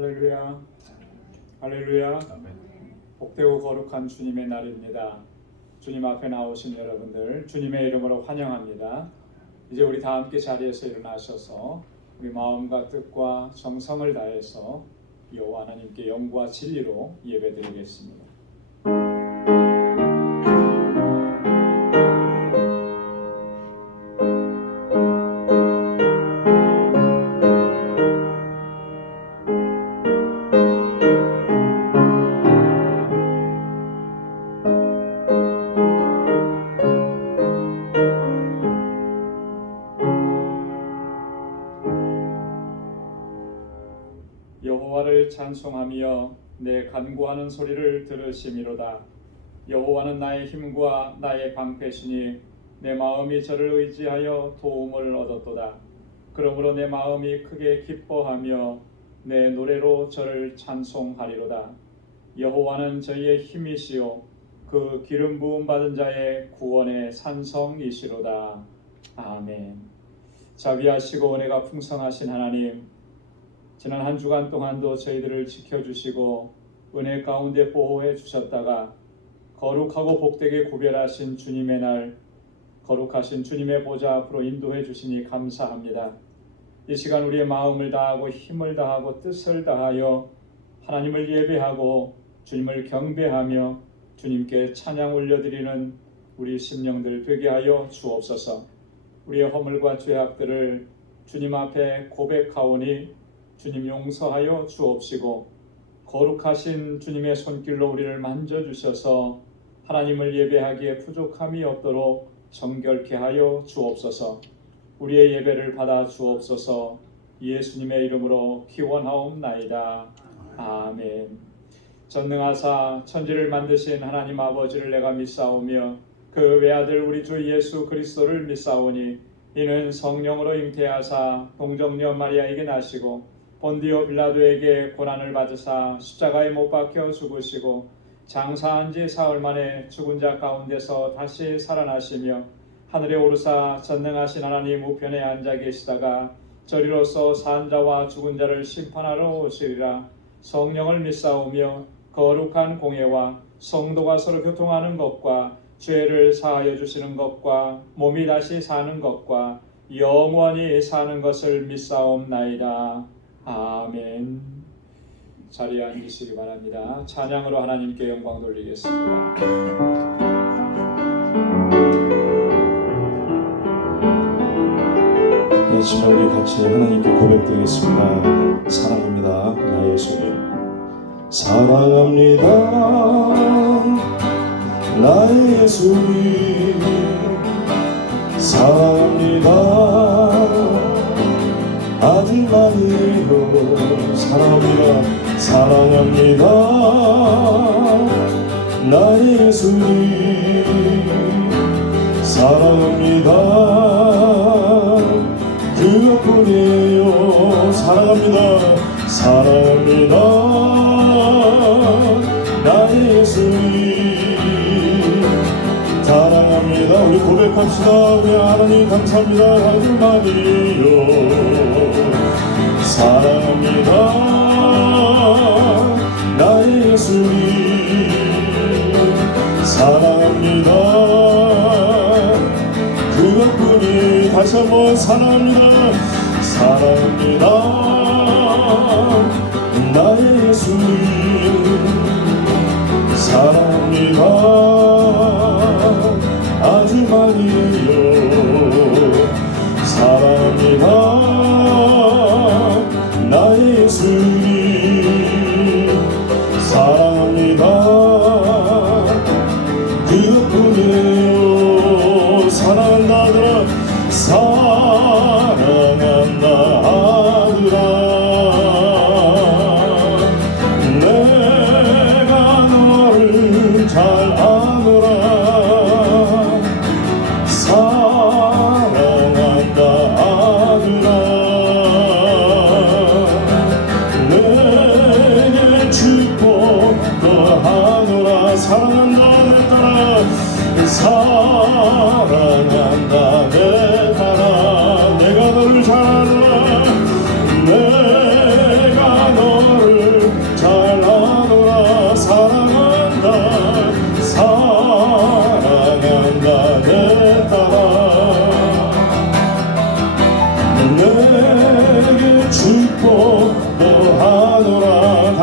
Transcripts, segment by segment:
할렐루야, 할렐루야. 아멘. 복되고 거룩한 주님의 날입니다. 주님 앞에 나오신 여러분들 주님의 이름으로 환영합니다. 이제 우리 다 함께 자리에서 일어나셔서 우리 마음과 뜻과 정성을 다해서 여호와 하나님께 영과 진리로 예배드리겠습니다. 여호와를 찬송하며 내 간구하는 소리를 들으심이로다. 여호와는 나의 힘과 나의 방패시니 내 마음이 저를 의지하여 도움을 얻었도다. 그러므로 내 마음이 크게 기뻐하며 내 노래로 저를 찬송하리로다. 여호와는 저희의 힘이시요 그 기름 부음 받은 자의 구원의 산성이시로다. 아멘. 자비하시고 은혜가 풍성하신 하나님, 지난 한 주간 동안도 저희들을 지켜주시고 은혜 가운데 보호해 주셨다가 거룩하고 복되게 구별하신 주님의 날, 거룩하신 주님의 보좌 앞으로 인도해 주시니 감사합니다. 이 시간 우리의 마음을 다하고 힘을 다하고 뜻을 다하여 하나님을 예배하고 주님을 경배하며 주님께 찬양 올려드리는 우리 심령들 되게 하여 주옵소서. 우리의 허물과 죄악들을 주님 앞에 고백하오니 주님 용서하여 주옵시고 거룩하신 주님의 손길로 우리를 만져주셔서 하나님을 예배하기에 부족함이 없도록 정결케 하여 주옵소서. 우리의 예배를 받아 주옵소서. 예수님의 이름으로 기원하옵나이다. 아멘. 전능하사 천지를 만드신 하나님 아버지를 내가 믿사오며 그 외아들 우리 주 예수 그리스도를 믿사오니 이는 성령으로 잉태하사 동정녀 마리아에게 나시고 본디오 빌라도에게 고난을 받으사 십자가에 못 박혀 죽으시고 장사한 지 사흘 만에 죽은 자 가운데서 다시 살아나시며 하늘에 오르사 전능하신 하나님 우편에 앉아 계시다가 저리로서 산 자와 죽은 자를 심판하러 오시리라. 성령을 믿사오며 거룩한 공예와 성도가 서로 교통하는 것과 죄를 사하여 주시는 것과 몸이 다시 사는 것과 영원히 사는 것을 믿사옵나이다. 아멘. 자리에 앉으시기 바랍니다. 찬양으로 하나님께 영광 돌리겠습니다. 이 시간 우리 같이 하나님께 고백드리겠습니다. 사랑합니다. 나의 소리. 사랑합니다. 나의 소리. 사랑합니다. 아들만이요 사랑합니다. 사랑합니다. 나의 소리. 사랑합니다. 그것뿐이에요. 사랑합니다. 사랑합니다. 나의 소리. 사랑합니다. 우리 고백합시다. 우리 하나님 감사합니다. 아들만이요 사랑합니다. 나의 예수님 사랑합니다. 그것뿐이 다시 한번 사랑합니다. 사랑합니다. 나의 예수님 사랑합니다. 아주 많이요 사랑합니다. 나의 예수님 사랑합니다. 그것뿐이에요. 사랑한다 아들아 사랑한다 아들아 내가 너를 잘 아노라 사랑한다 아들아 내게 축복 더하노라 사랑한다 내 딸아 사랑한다 내 딸아 내가 너를 잘 아노라 내가 너를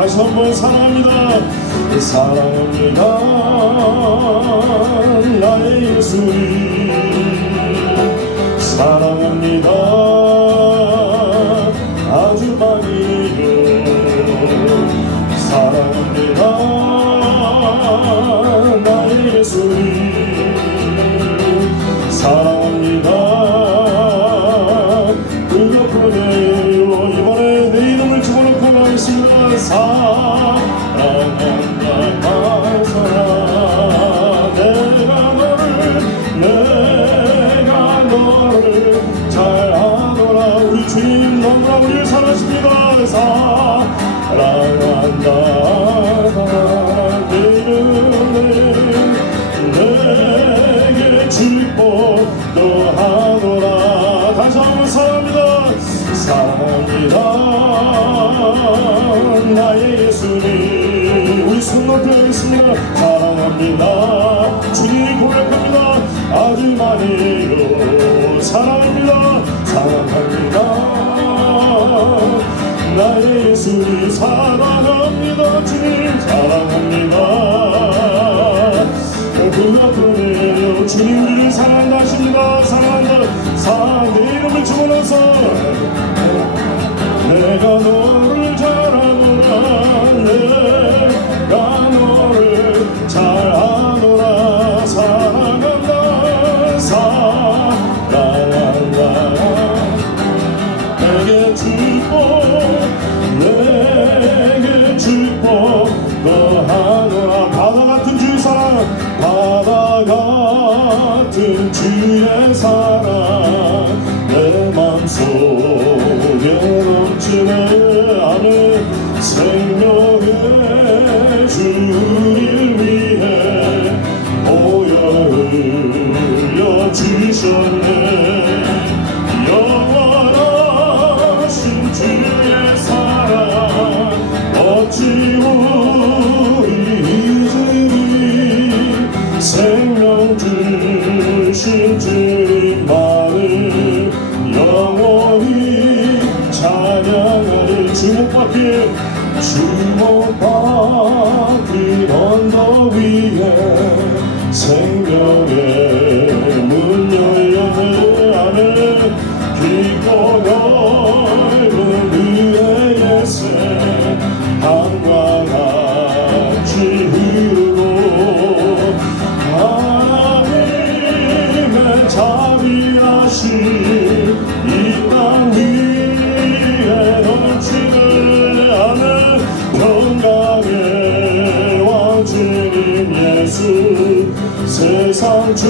다시 한번 사랑합니다. 사랑합니다. 나의 예수님 사랑합니다. 아주 많이요 사랑합니다. 나의 예수님 사랑합니다. 그것뿐이에요. 이번에 내 이름을 집어넣고 가겠습니다. 사랑한다 사랑 내가 너를 잘 아노라. 우리 주님 너무나 우리를 사랑하십니다. 사랑한다 내게 축복도 하노라. 다시 한번 사랑합니다. 사랑합니다. 나의 예수님 우리 손 높여야겠습니다. 사랑합니다. 주님 고백합니다. 아주 많이요 사랑합니다. 사랑합니다. 나의 예수님 사랑합니다. 주님 사랑합니다. 그것뿐이에요. 주님 우리를 사랑한다 하십니다. 사랑한다 내 이름을 집어넣어서 내가 너를 잘 아노라. 내가 너를 잘 아노라. 사랑한다 사랑한다 내게 축복 너 하노라. 바다 같은 주의 사랑 바다 같은 주의 사랑 내 맘속에 넘치네. 아는 생명의 주를 위해 보여 흘려 주셨네. 영원하신 주의 사랑 어찌 우리 이들이 생명 주신 주님만을 영원히 찬양하리. 주목받기 언덕 위에 생명의 문 열렸네. 안에 깊고 넓은 그의 예세 강과 같이 흐르고 하나님의 자비하신 이 땅 위에 넘치는 아는 평강의 왕 주님 예수 세상 죄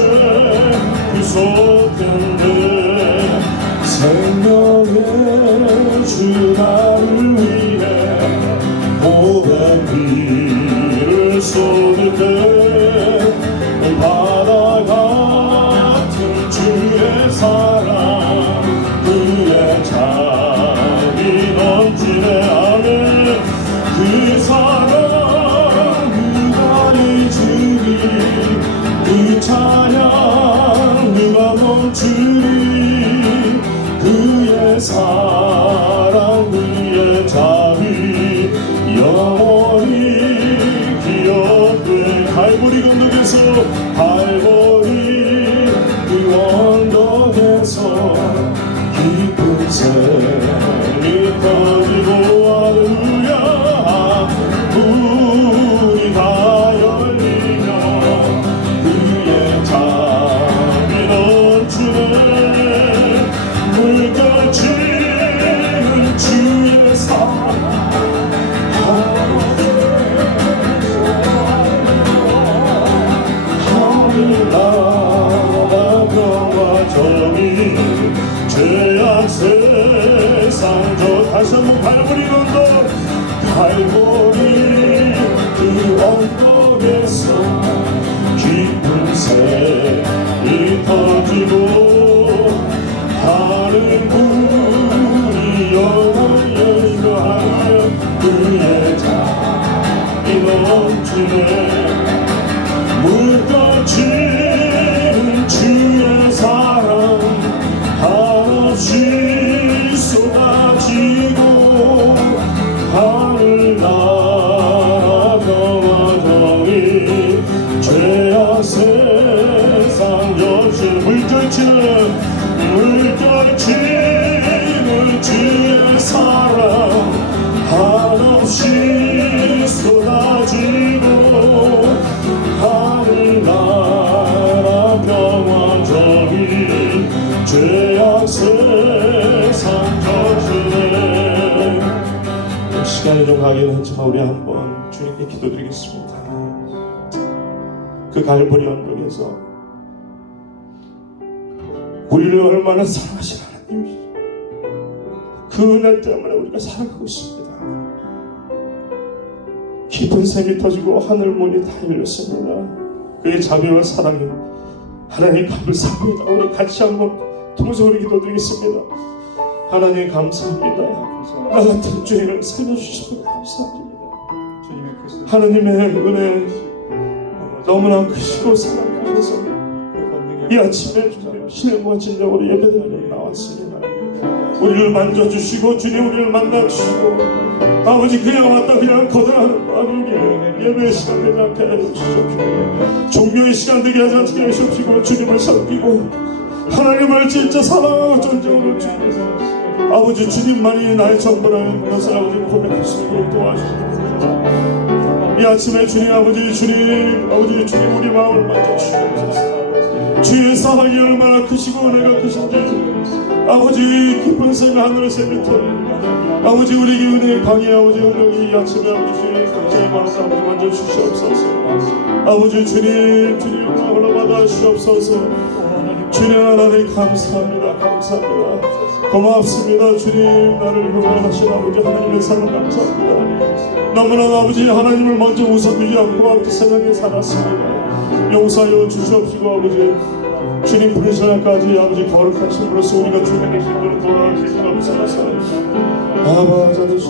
구속했네. 생명의 주 나를 위해 고백비를 쏟을 때 바다 같은 주의 사랑 그의 잠이 넘치네. 아멘. 그 사랑 누가 잊으리. 그 찬양 누가 멈추리. 그의 사랑 그의 자비 영원히 기억돼. 갈보리 언덕에서 갈보리 그 언덕에서 깊은 샘이 터지고 할렐루야 문이 다 열리며 그의 잠이 넘치네. 물결치는 주의 사랑 하늘나라와 정의 죄악 세상 저 다시 한번 갈보리 언덕 갈보리 그 언덕에서 깊은 샘이 터지고 하늘 문이 열리며 하늘 그의 잠이 넘치네. 물결치는 주의 사랑 한없이 쏟아지고 하늘 나 없이 쏟아지고 하늘나라 평화적인 죄악 세상 전쟁. 시간이 좀 가긴 했지만 우리 한번 주님께 기도드리겠습니다. 그 갈보리 언덕에서 우리를 얼마나 사랑하신 하나님이 그 은혜 때문에 우리가 살아가고 있습니다. 깊은 샘이 터지고 하늘문이 다 열렸습니다. 그의 자비와 사랑이 하나님 감사합니다. 우리 같이 한번 통성으로 기도드리겠습니다. 하나님 감사합니다. 나 같은 죄인을 살려주셔서 감사합니다. 하나님의 은혜 너무나 크시고 사랑하셔서 이 아침에 주님 신령과 진정으로 예배드리러 나왔습니다. 우리를 만져주시고 주님 우리를 만나주시고 아버지 그냥 왔다 그냥 거절하는 마음을 예배의 시간 되지 않게 해주시옵시고 종교의 시간 되게 하지 않게 해주시옵시고 주님을 섬기고 하나님을 진짜 사랑하고 존중하는 주님 아버지 주님만이 나의 전부라는 것을 아버지 고백할 수 있도록 도와주시옵소서. 이 아침에 주님 아버지 주님 우리 마음을 만져주시옵소서. 주의 사랑이 얼마나 크시고 은혜가 크신지 아버지 깊은 샘 하늘의 샘이 터는 아버지 우리에게 은혜의 강의 아버지 은혜의 이 아침에 아버지 주님 각자의 마음을 아버지 만져주시옵소서. 아버지 주님 흘러받아 주시옵소서. 주님 하나님 감사합니다. 고맙습니다. 주님 나를 구원하신 아버지 하나님의 사랑 감사합니다. 너무나 아버지 하나님을 먼저 우선두지 않고 아버지 세상에 살았습니다. 용서하여 주시옵시고 아버지 주님 부르시는 날까지 아버지 거룩하심으로써 우리가 주님의 힘으로 돌아가시옵소서. 아버지 아버지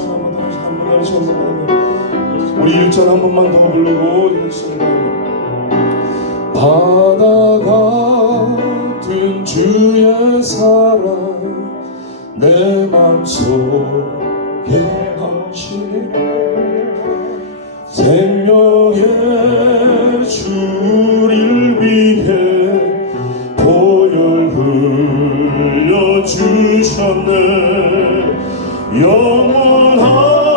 우리 1절 한 번만 더 부르고 읽겠습니다. 바다 같은 주의 사랑 내 맘속에 넘치네 생명의 주를 위해 보혈 흘려주셨네 영원하신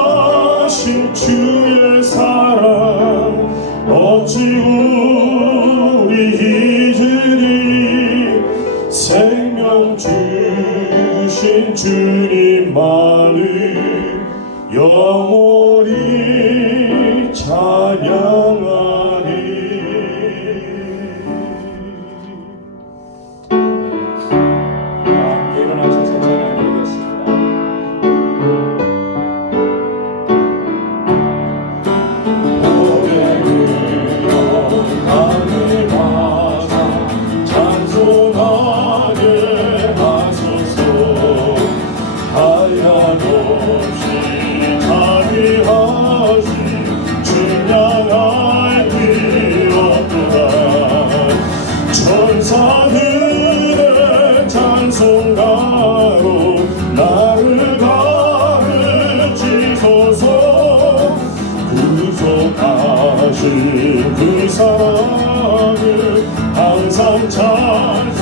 주의 사랑 어찌 우리 잊으리 생명 주신 주님만을 영원히 찬양하리. 일어나셔서 찬양드리겠습니다. 천사들의 찬송가로 나를 가르치소서 구속하신 그 사랑을 항상 찬송합니다.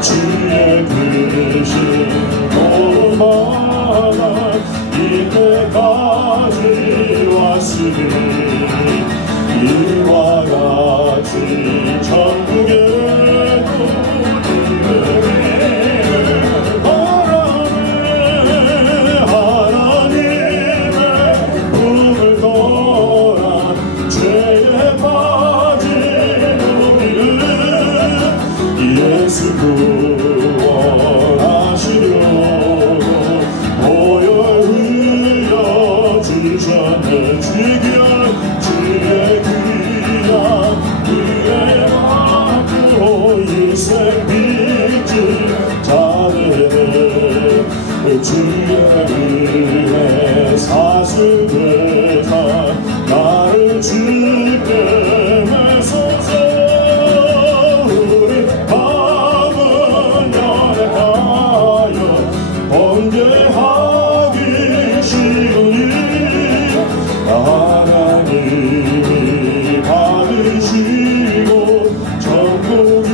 주의 크신 도마가 이때까지 왔으니 이와 같이 천국에도 하나님의 품을 떠나 죄에 빠진 우리를 예수 구원하시려고 보혈 흘려주셨네. 주의 주의 은혜 사슬되사 나를 주께 메소서. 우리 마음은 연약하여 번개하기 쉬우니 하나님이 받으시고 천국이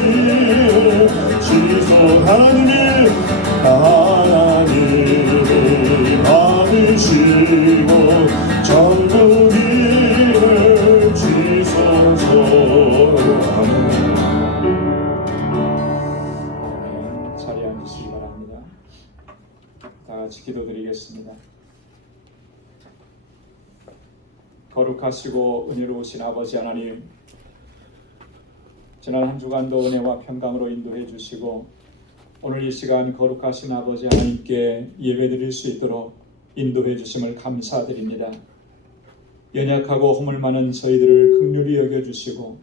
지속 하나님이 기도하겠습니다. 거룩하시고 은혜로우신 아버지 하나님, 지난 한 주간도 은혜와 평강으로 인도해 주시고 오늘 이 시간 거룩하신 아버지 하나님께 예배드릴 수 있도록 인도해 주심을 감사드립니다. 연약하고 허물 많은 저희들을 긍휼히 여겨주시고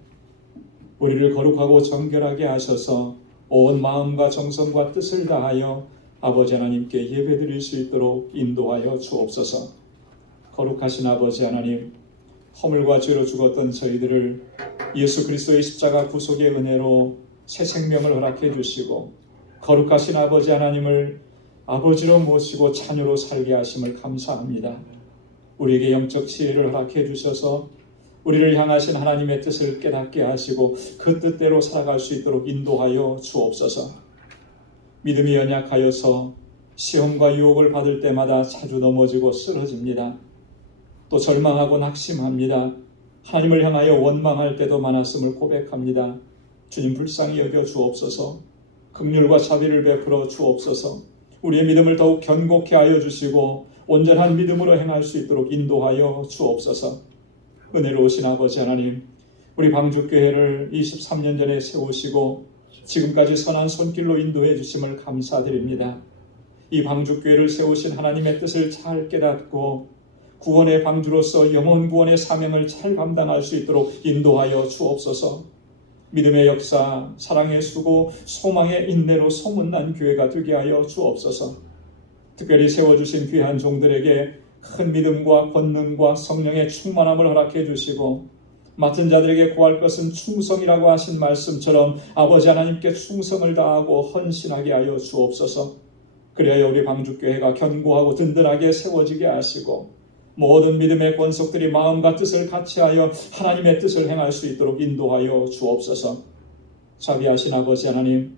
우리를 거룩하고 정결하게 하셔서 온 마음과 정성과 뜻을 다하여 아버지 하나님께 예배드릴 수 있도록 인도하여 주옵소서. 거룩하신 아버지 하나님, 허물과 죄로 죽었던 저희들을 예수 그리스도의 십자가 구속의 은혜로 새 생명을 허락해 주시고 거룩하신 아버지 하나님을 아버지로 모시고 자녀로 살게 하심을 감사합니다. 우리에게 영적 지혜를 허락해 주셔서 우리를 향하신 하나님의 뜻을 깨닫게 하시고 그 뜻대로 살아갈 수 있도록 인도하여 주옵소서. 믿음이 연약하여서 시험과 유혹을 받을 때마다 자주 넘어지고 쓰러집니다. 또 절망하고 낙심합니다. 하나님을 향하여 원망할 때도 많았음을 고백합니다. 주님 불쌍히 여겨 주옵소서. 긍휼과 자비를 베풀어 주옵소서. 우리의 믿음을 더욱 견고케 하여 주시고 온전한 믿음으로 행할 수 있도록 인도하여 주옵소서. 은혜로우신 아버지 하나님, 우리 방주교회를 23년 전에 세우시고 지금까지 선한 손길로 인도해 주심을 감사드립니다. 이 방주교회를 세우신 하나님의 뜻을 잘 깨닫고 구원의 방주로서 영혼 구원의 사명을 잘 감당할 수 있도록 인도하여 주옵소서. 믿음의 역사, 사랑의 수고, 소망의 인내로 소문난 교회가 되게 하여 주옵소서. 특별히 세워주신 귀한 종들에게 큰 믿음과 권능과 성령의 충만함을 허락해 주시고 맡은 자들에게 구할 것은 충성이라고 하신 말씀처럼 아버지 하나님께 충성을 다하고 헌신하게 하여 주옵소서. 그래야 우리 방주교회가 견고하고 든든하게 세워지게 하시고 모든 믿음의 권속들이 마음과 뜻을 같이하여 하나님의 뜻을 행할 수 있도록 인도하여 주옵소서. 자비하신 아버지 하나님,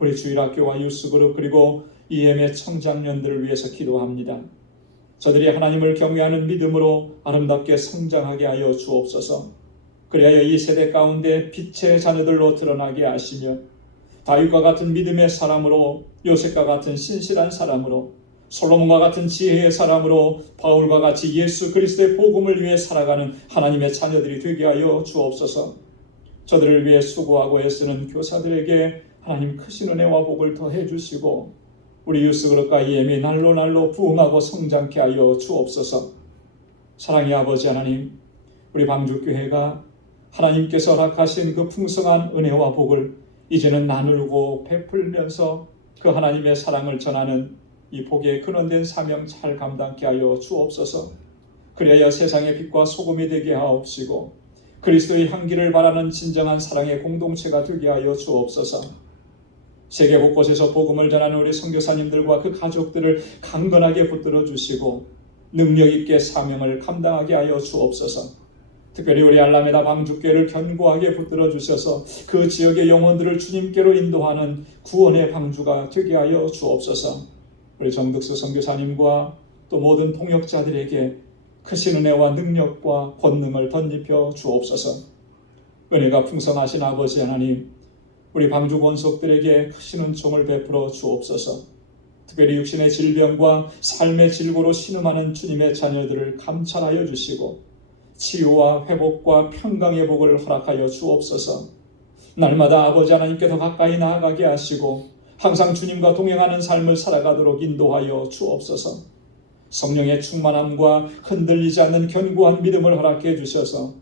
우리 주일학교와 유스그룹 그리고 EM의 청장년들을 위해서 기도합니다. 저들이 하나님을 경외하는 믿음으로 아름답게 성장하게 하여 주옵소서. 그리하여 이 세대 가운데 빛의 자녀들로 드러나게 하시며 다윗과 같은 믿음의 사람으로, 요셉과 같은 신실한 사람으로, 솔로몬과 같은 지혜의 사람으로, 바울과 같이 예수 그리스도의 복음을 위해 살아가는 하나님의 자녀들이 되게 하여 주옵소서. 저들을 위해 수고하고 애쓰는 교사들에게 하나님 크신 은혜와 복을 더해 주시고 우리 유스그룹과 EM이 날로 날로 부흥하고 성장케 하여 주옵소서. 사랑의 아버지 하나님, 우리 방주교회가 하나님께서 허락하신 그 풍성한 은혜와 복을 이제는 나누고 베풀면서 그 하나님의 사랑을 전하는 이 복의 근원된 사명 잘 감당케 하여 주옵소서. 그래야 세상의 빛과 소금이 되게 하옵시고 그리스도의 향기를 바라는 진정한 사랑의 공동체가 되게 하여 주옵소서. 세계 곳곳에서 복음을 전하는 우리 선교사님들과 그 가족들을 강건하게 붙들어 주시고 능력 있게 사명을 감당하게 하여 주옵소서. 특별히 우리 알라메다 방주교회를 견고하게 붙들어 주셔서 그 지역의 영혼들을 주님께로 인도하는 구원의 방주가 되게 하여 주옵소서. 우리 정득수 선교사님과 또 모든 동역자들에게 크신 은혜와 능력과 권능을 덧입혀 주옵소서. 은혜가 풍성하신 아버지 하나님, 우리 방주 권속들에게 크신 은총을 베풀어 주옵소서. 특별히 육신의 질병과 삶의 질고로 신음하는 주님의 자녀들을 감찰하여 주시고 치유와 회복과 평강의 복을 허락하여 주옵소서. 날마다 아버지 하나님께 더 가까이 나아가게 하시고 항상 주님과 동행하는 삶을 살아가도록 인도하여 주옵소서. 성령의 충만함과 흔들리지 않는 견고한 믿음을 허락해 주셔서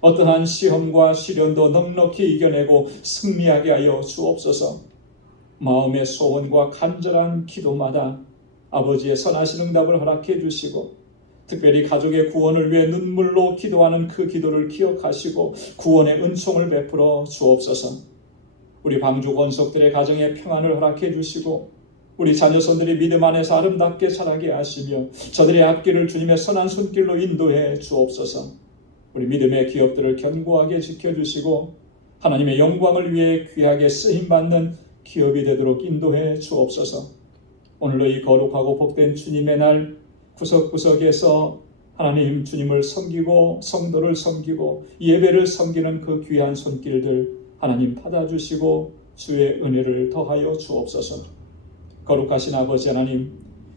어떠한 시험과 시련도 넉넉히 이겨내고 승리하게 하여 주옵소서. 마음의 소원과 간절한 기도마다 아버지의 선하신 응답을 허락해 주시고 특별히 가족의 구원을 위해 눈물로 기도하는 그 기도를 기억하시고 구원의 은총을 베풀어 주옵소서. 우리 방주 권속들의 가정에 평안을 허락해 주시고 우리 자녀손들이 믿음 안에서 아름답게 자라게 하시며 저들의 앞길을 주님의 선한 손길로 인도해 주옵소서. 우리 믿음의 기업들을 견고하게 지켜주시고 하나님의 영광을 위해 귀하게 쓰임받는 기업이 되도록 인도해 주옵소서. 오늘로 이 거룩하고 복된 주님의 날 구석구석에서 하나님 주님을 섬기고 성도를 섬기고 예배를 섬기는 그 귀한 손길들 하나님 받아주시고 주의 은혜를 더하여 주옵소서. 거룩하신 아버지 하나님,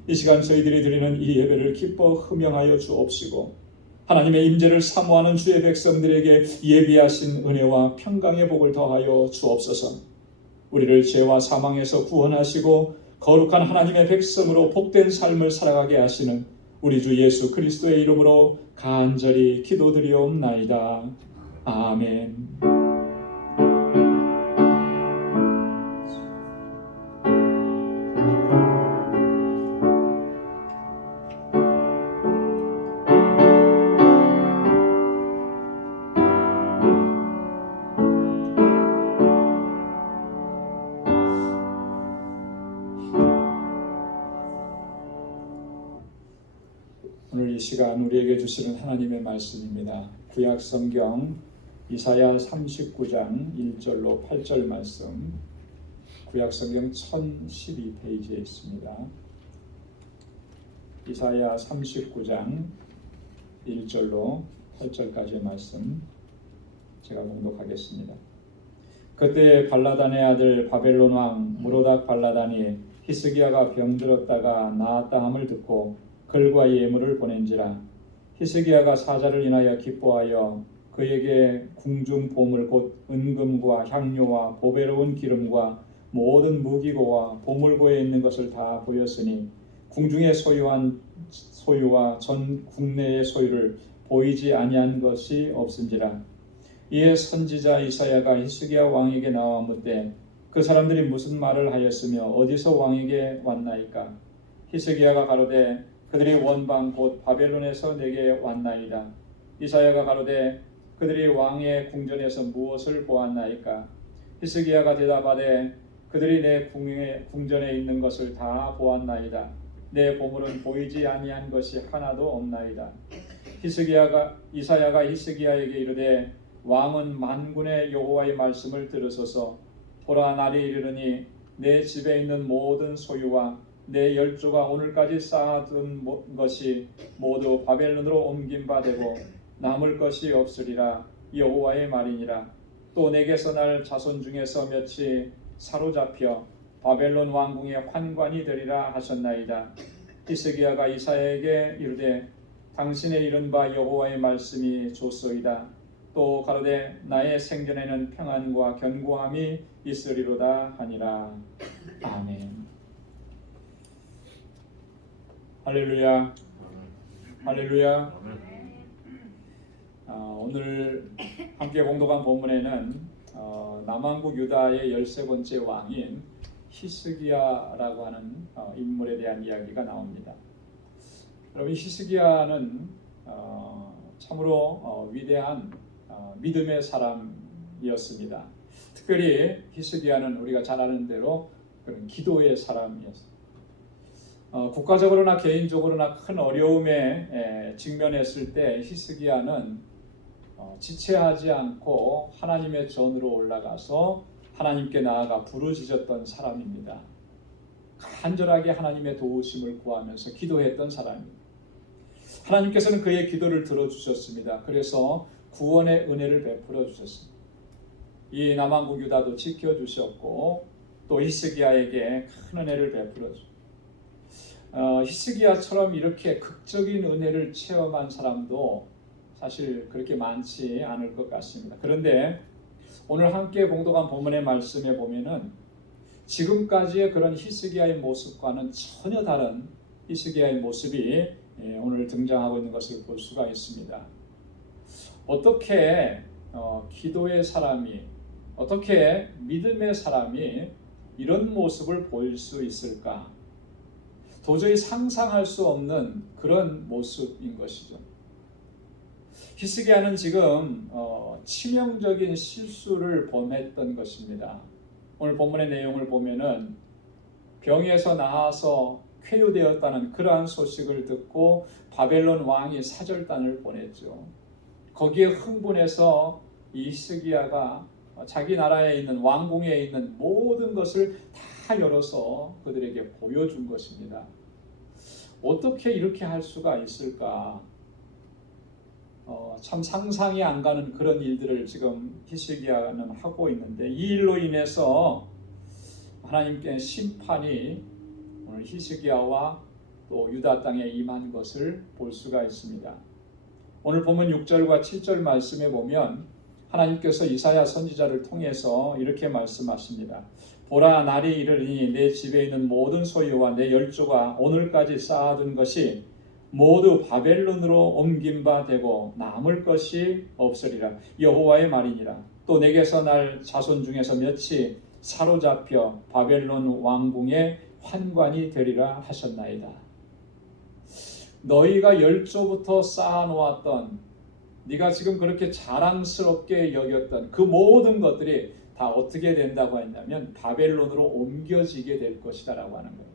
이 시간 저희들이 드리는 이 예배를 기뻐 흠영하여 주옵시고 하나님의 임재를 사모하는 주의 백성들에게 예비하신 은혜와 평강의 복을 더하여 주옵소서. 우리를 죄와 사망에서 구원하시고 거룩한 하나님의 백성으로 복된 삶을 살아가게 하시는 우리 주 예수 그리스도의 이름으로 간절히 기도드리옵나이다. 아멘. 오늘 이 시간 우리에게 주시는 하나님의 말씀입니다. 구약 성경 이사야 39장 1절로 8절 말씀, 구약 성경 1012페이지에 있습니다. 이사야 39장 1절로 8절까지의 말씀 제가 봉독하겠습니다. 그때 발라단의 아들 바벨론 왕 무로닥 발라단이 히스기야가 병들었다가 나았다 함을 듣고 글과 예물을 보낸지라. 히스기야가 사자를 인하여 기뻐하여 그에게 궁중 보물 곧 은금과 향료와 보배로운 기름과 모든 무기고와 보물고에 있는 것을 다 보였으니 궁중의 소유와 전 국내의 소유를 보이지 아니한 것이 없은지라. 이에 선지자 이사야가 히스기야 왕에게 나와 묻되 그 사람들이 무슨 말을 하였으며 어디서 왕에게 왔나이까? 히스기야가 가로되 그들이 원방 곧 바벨론에서 내게 왔나이다. 이사야가 가로되 그들이 왕의 궁전에서 무엇을 보았나이까? 히스기야가 대답하되 그들이 내 궁전에 있는 것을 다 보았나이다. 내 보물은 보이지 아니한 것이 하나도 없나이다. 이사야가 히스기야에게 이르되 왕은 만군의 여호와의 말씀을 들으소서. 보라, 날이 이르르니 내 집에 있는 모든 소유와 내 열조가 오늘까지 쌓아둔 것이 모두 바벨론으로 옮긴 바 되고 남을 것이 없으리라. 여호와의 말이니라. 또 내게서 날 자손 중에서 몇이 사로잡혀 바벨론 왕궁의 환관이 되리라 하셨나이다. 히스기야가 이사야에게 이르되 당신의 이른 바 여호와의 말씀이 좋소이다. 또 가로되 나의 생전에는 평안과 견고함이 있으리로다 하니라. 아멘. 할렐루야. 할렐루야. 오늘 함께 봉독한 본문에는 남왕국 유다의 13번째 왕인 히스기야라고 하는 인물에 대한 이야기가 나옵니다. 여러분, 히스기야는 참으로 위대한 믿음의 사람이었습니다. 특별히 히스기야는 우리가 잘 아는 대로 그런 기도의 사람이었습니다. 국가적으로나 개인적으로나 큰 어려움에 직면했을 때 히스기야는 지체하지 않고 하나님의 전으로 올라가서 하나님께 나아가 부르짖었던 사람입니다. 간절하게 하나님의 도우심을 구하면서 기도했던 사람입니다. 하나님께서는 그의 기도를 들어주셨습니다. 그래서 구원의 은혜를 베풀어 주셨습니다. 이 남왕국 유다도 지켜주셨고 또 히스기야에게 큰 은혜를 베풀어 주셨습니다. 히스기야처럼 이렇게 극적인 은혜를 체험한 사람도 사실 그렇게 많지 않을 것 같습니다. 그런데 오늘 함께 봉독한 본문의 말씀에 보면은 지금까지의 그런 히스기야의 모습과는 전혀 다른 히스기야의 모습이 오늘 등장하고 있는 것을 볼 수가 있습니다. 어떻게 기도의 사람이, 어떻게 믿음의 사람이 이런 모습을 보일 수 있을까? 도저히 상상할 수 없는 그런 모습인 것이죠. 히스기야는 지금 치명적인 실수를 범했던 것입니다. 오늘 본문의 내용을 보면은 병에서 나아서 쾌유되었다는 그러한 소식을 듣고 바벨론 왕이 사절단을 보냈죠. 거기에 흥분해서 이 히스기야가 자기 나라에 있는 왕궁에 있는 모든 것을 다 열어서 그들에게 보여준 것입니다. 어떻게 이렇게 할 수가 있을까? 참 상상이 안 가는 그런 일들을 지금 히스기야는 하고 있는데 이 일로 인해서 하나님께 심판이 오늘 히스기야와 또 유다 땅에 임한 것을 볼 수가 있습니다. 오늘 보면 6절과 7절 말씀에 보면 하나님께서 이사야 선지자를 통해서 이렇게 말씀하십니다. 보라, 날이 이르리니 내 집에 있는 모든 소유와 내 열조가 오늘까지 쌓아둔 것이 모두 바벨론으로 옮긴 바 되고 남을 것이 없으리라. 여호와의 말이니라. 또 내게서 날 자손 중에서 몇이 사로잡혀 바벨론 왕궁의 환관이 되리라 하셨나이다. 너희가 열조부터 쌓아놓았던, 네가 지금 그렇게 자랑스럽게 여겼던 그 모든 것들이 다 어떻게 된다고 했냐면 바벨론으로 옮겨지게 될 것이다 라고 하는 거예요.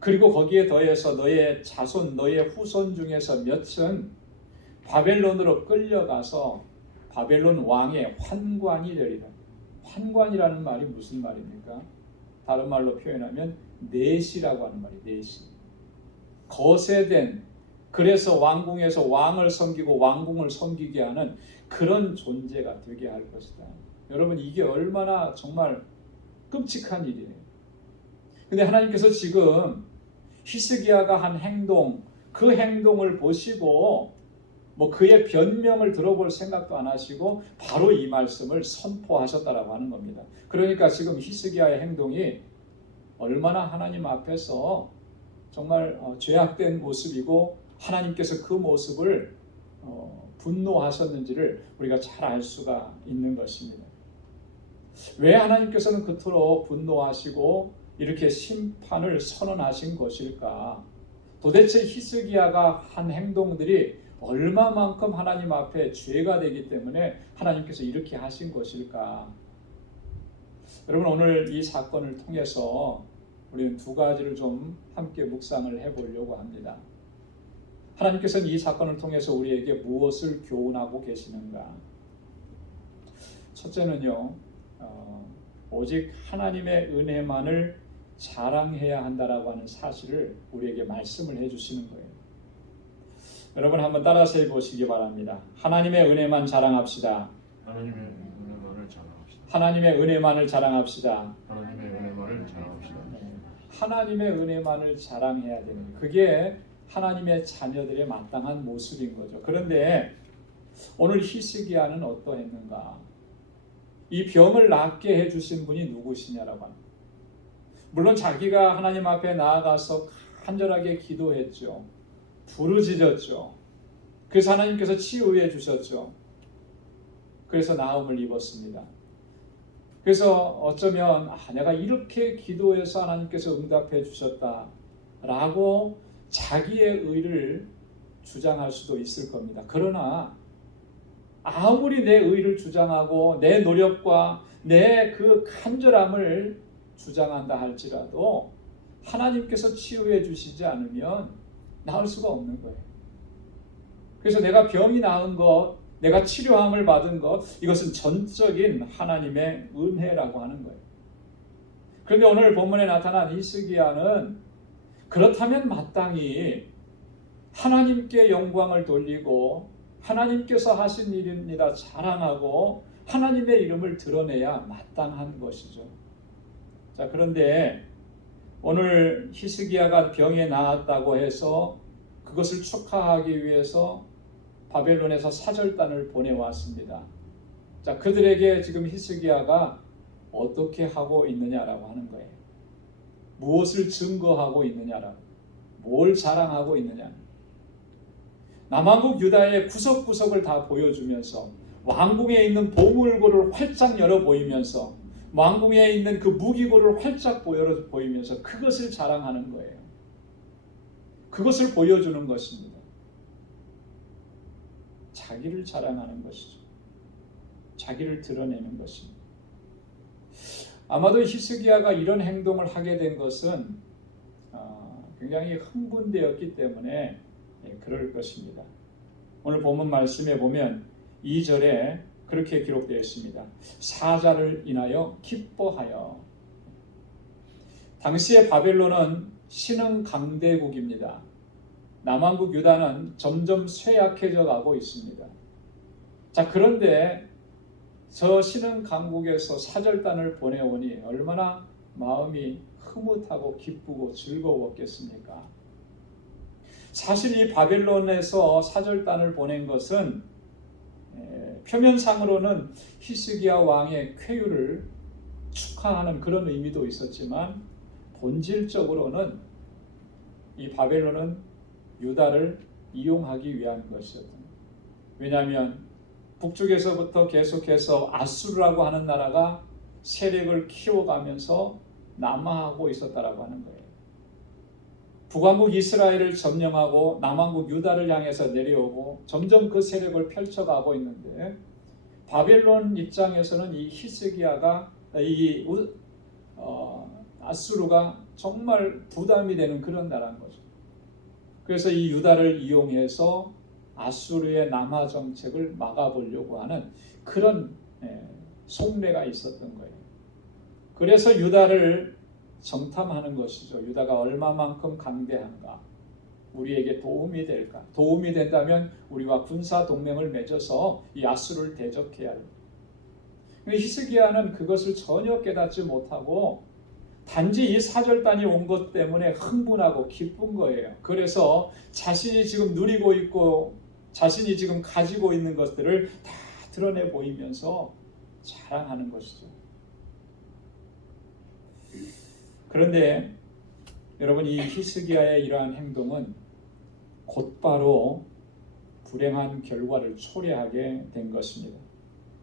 그리고 거기에 더해서 너의 자손, 너의 후손 중에서 몇은 바벨론으로 끌려가서 바벨론 왕의 환관이 되리라. 환관이라는 말이 무슨 말입니까? 다른 말로 표현하면 내시라고 하는 말이에요. 내시. 거세된, 그래서 왕궁에서 왕을 섬기고 왕궁을 섬기게 하는 그런 존재가 되게 할 것이다. 여러분, 이게 얼마나 정말 끔찍한 일이에요. 근데 하나님께서 지금 히스기야가 한 행동, 그 행동을 보시고 뭐 그의 변명을 들어볼 생각도 안 하시고 바로 이 말씀을 선포하셨다라고 하는 겁니다. 그러니까 지금 히스기야의 행동이 얼마나 하나님 앞에서 정말 죄악된 모습이고 하나님께서 그 모습을 분노하셨는지를 우리가 잘 알 수가 있는 것입니다. 왜 하나님께서는 그토록 분노하시고 이렇게 심판을 선언하신 것일까? 도대체 히스기야가 한 행동들이 얼마만큼 하나님 앞에 죄가 되기 때문에 하나님께서 이렇게 하신 것일까? 여러분, 오늘 이 사건을 통해서 우리는 두 가지를 좀 함께 묵상을 해보려고 합니다. 하나님께서는 이 사건을 통해서 우리에게 무엇을 교훈하고 계시는가? 첫째는요, 오직 하나님의 은혜만을 자랑해야 한다라고 하는 사실을 우리에게 말씀을 해주시는 거예요. 여러분, 한번 따라서 해보시기 바랍니다. 하나님의 은혜만 자랑합시다. 하나님의 은혜만을 자랑합시다. 하나님의 은혜만을 자랑합시다. 하나님의 은혜만을 자랑합시다. 하나님의 은혜만을 자랑해야 되는, 그게 하나님의 자녀들의 마땅한 모습인 거죠. 그런데 오늘 히스기야는 어떠했는가? 이 병을 낫게 해주신 분이 누구시냐라고 합니다. 물론 자기가 하나님 앞에 나아가서 간절하게 기도했죠. 부르짖었죠. 그래서 하나님께서 치유해 주셨죠. 그래서 나음을 입었습니다. 그래서 어쩌면 내가 이렇게 기도해서 하나님께서 응답해 주셨다라고 자기의 의를 주장할 수도 있을 겁니다. 그러나 아무리 내 의를 주장하고 내 노력과 내 그 간절함을 주장한다 할지라도 하나님께서 치유해 주시지 않으면 나을 수가 없는 거예요. 그래서 내가 병이 나은 것, 내가 치료함을 받은 것, 이것은 전적인 하나님의 은혜라고 하는 거예요. 그런데 오늘 본문에 나타난 히스기야는 그렇다면 마땅히 하나님께 영광을 돌리고 하나님께서 하신 일입니다 자랑하고 하나님의 이름을 드러내야 마땅한 것이죠. 자, 그런데 오늘 히스기야가 병에 나았다고 해서 그것을 축하하기 위해서 바벨론에서 사절단을 보내왔습니다. 자, 그들에게 지금 히스기야가 어떻게 하고 있느냐라고 하는 거예요. 무엇을 증거하고 있느냐라고, 뭘 자랑하고 있느냐. 남왕국 유다의 구석구석을 다 보여주면서 왕궁에 있는 보물고를 활짝 열어 보이면서 왕궁에 있는 그 무기고를 활짝 보이면서 그것을 자랑하는 거예요. 그것을 보여주는 것입니다. 자기를 자랑하는 것이죠. 자기를 드러내는 것입니다. 아마도 히스기야가 이런 행동을 하게 된 것은 굉장히 흥분되었기 때문에 그럴 것입니다. 오늘 본문 말씀에 보면 2절에 그렇게 기록되어 있습니다. 사자를 인하여 기뻐하여. 당시의 바벨론은 신흥 강대국입니다. 남왕국 유다는 점점 쇠약해져 가고 있습니다. 자, 그런데 저 신흥 강국에서 사절단을 보내오니 얼마나 마음이 흐뭇하고 기쁘고 즐거웠겠습니까? 사실 이 바벨론에서 사절단을 보낸 것은 표면상으로는 히스기야 왕의 쾌유를 축하하는 그런 의미도 있었지만 본질적으로는 이 바벨론은 유다를 이용하기 위한 것이었다. 왜냐하면 북쪽에서부터 계속해서 아수르라고 하는 나라가 세력을 키워가면서 남하하고 있었다라고 하는 거예요. 북왕국 이스라엘을 점령하고 남왕국 유다를 향해서 내려오고 점점 그 세력을 펼쳐가고 있는데 바벨론 입장에서는 이 히스기야가 아수르가 정말 부담이 되는 그런 나라인 거죠. 그래서 이 유다를 이용해서 아수르의 남하 정책을 막아보려고 하는 그런 속내가 있었던 거예요. 그래서 유다를 정탐하는 것이죠. 유다가 얼마만큼 강대한가, 우리에게 도움이 될까? 도움이 된다면 우리와 군사 동맹을 맺어서 이 아수르를 대적해야 합니다. 히스기야는 그것을 전혀 깨닫지 못하고 단지 이 사절단이 온 것 때문에 흥분하고 기쁜 거예요. 그래서 자신이 지금 누리고 있고 자신이 지금 가지고 있는 것들을 다 드러내 보이면서 자랑하는 것이죠. 그런데 여러분, 이 히스기야의 이러한 행동은 곧바로 불행한 결과를 초래하게 된 것입니다.